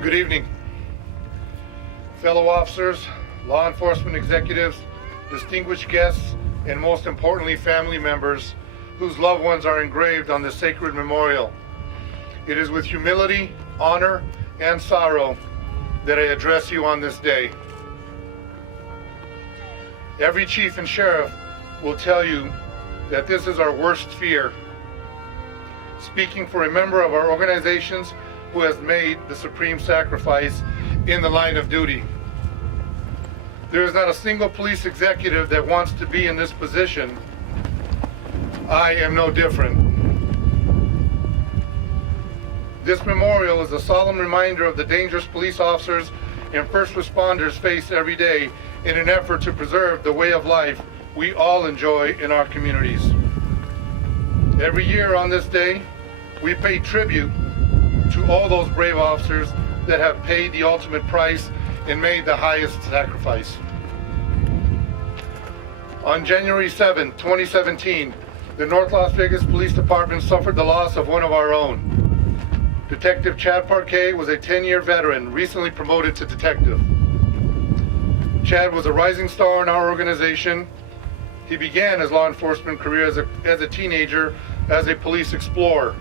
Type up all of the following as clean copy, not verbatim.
Good evening, fellow officers, law enforcement executives, distinguished guests, and most importantly, family members whose loved ones are engraved on this sacred memorial. It is with humility, honor, and sorrow that I address you on this day. Every chief and sheriff will tell you that this is our worst fear. Speaking for a member of our organizations who has made the supreme sacrifice in the line of duty. There is not a single police executive that wants to be in this position. I am no different. This memorial is a solemn reminder of the dangerous police officers and first responders face every day in an effort to preserve the way of life we all enjoy in our communities. Every year on this day, we pay tribute to all those brave officers that have paid the ultimate price and made the highest sacrifice. On January 7, 2017, the North Las Vegas Police Department suffered the loss of one of our own. Detective Chad Parquet was a 10-year veteran, recently promoted to detective. Chad was a rising star in our organization. He began his law enforcement career as a teenager as a police explorer.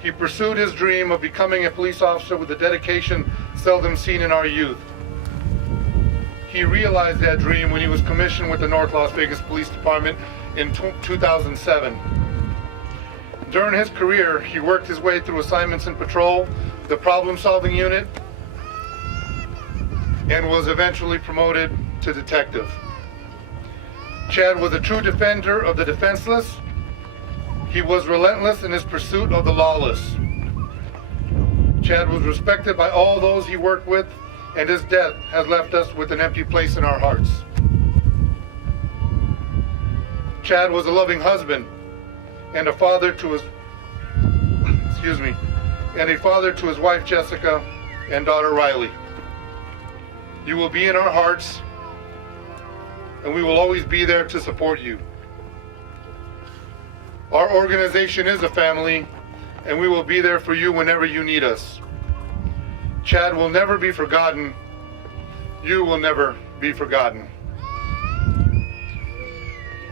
He pursued his dream of becoming a police officer with a dedication seldom seen in our youth. He realized that dream when he was commissioned with the North Las Vegas Police Department in 2007. During his career, he worked his way through assignments in patrol, the problem-solving unit, and was eventually promoted to detective. Chad was a true defender of the defenseless. He was relentless in his pursuit of the lawless. Chad was respected by all those he worked with, and his death has left us with an empty place in our hearts. Chad was a loving husband and a father to his wife Jessica and daughter Riley. You will be in our hearts, and we will always be there to support you. Our organization is a family, and we will be there for you whenever you need us. Chad will never be forgotten. You will never be forgotten.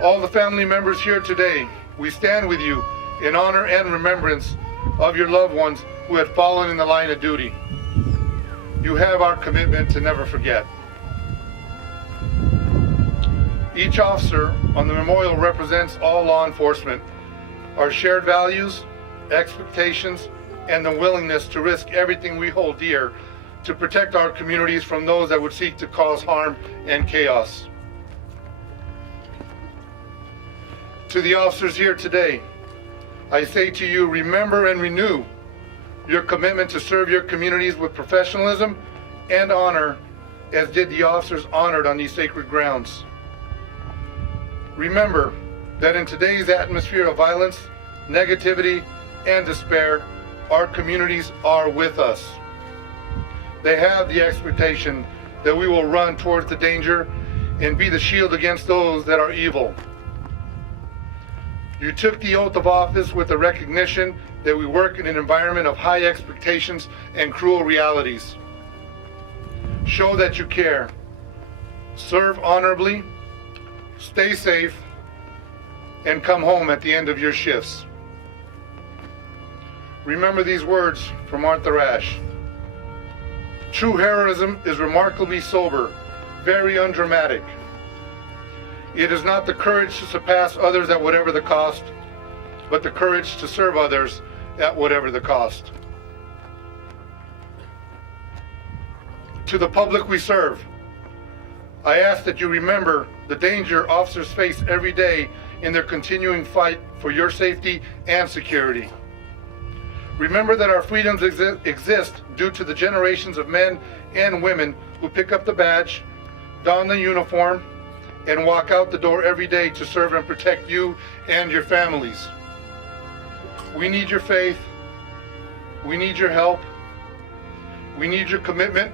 All the family members here today, we stand with you in honor and remembrance of your loved ones who had fallen in the line of duty. You have our commitment to never forget. Each officer on the memorial represents all law enforcement, our shared values, expectations, and the willingness to risk everything we hold dear to protect our communities from those that would seek to cause harm and chaos. To the officers here today, I say to you, remember and renew your commitment to serve your communities with professionalism and honor, as did the officers honored on these sacred grounds. Remember that in today's atmosphere of violence, negativity, and despair, our communities are with us. They have the expectation that we will run towards the danger and be the shield against those that are evil. You took the oath of office with the recognition that we work in an environment of high expectations and cruel realities. Show that you care. Serve honorably, stay safe, and come home at the end of your shifts. Remember these words from Arthur Ashe. True heroism is remarkably sober, very undramatic. It is not the courage to surpass others at whatever the cost, but the courage to serve others at whatever the cost. To the public we serve, I ask that you remember the danger officers face every day in their continuing fight for your safety and security. Remember that our freedoms exist due to the generations of men and women who pick up the badge, don the uniform, and walk out the door every day to serve and protect you and your families. We need your faith. We need your help. We need your commitment.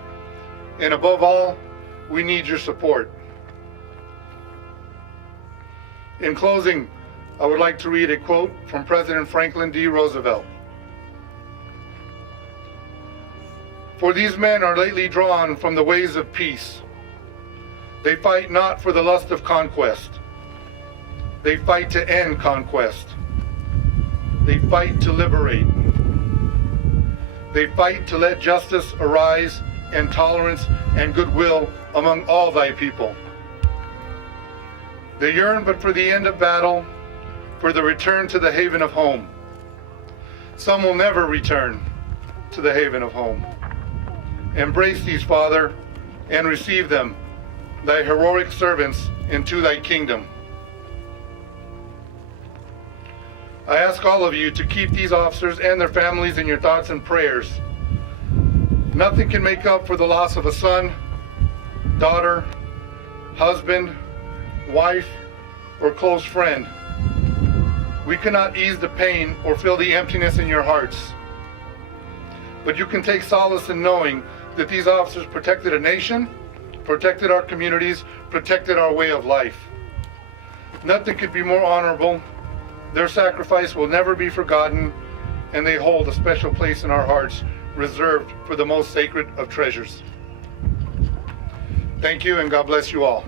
And above all, we need your support. In closing, I would like to read a quote from President Franklin D. Roosevelt. For these men are lately drawn from the ways of peace. They fight not for the lust of conquest. They fight to end conquest. They fight to liberate. They fight to let justice arise and tolerance and goodwill among all thy people. They yearn but for the end of battle, for the return to the haven of home. Some will never return to the haven of home. Embrace these, Father, and receive them, thy heroic servants, into thy kingdom. I ask all of you to keep these officers and their families in your thoughts and prayers. Nothing can make up for the loss of a son, daughter, husband, wife, or close friend. We cannot ease the pain or fill the emptiness in your hearts. But you can take solace in knowing that these officers protected a nation, protected our communities, protected our way of life. Nothing could be more honorable. Their sacrifice will never be forgotten, and they hold a special place in our hearts, reserved for the most sacred of treasures. Thank you, and God bless you all.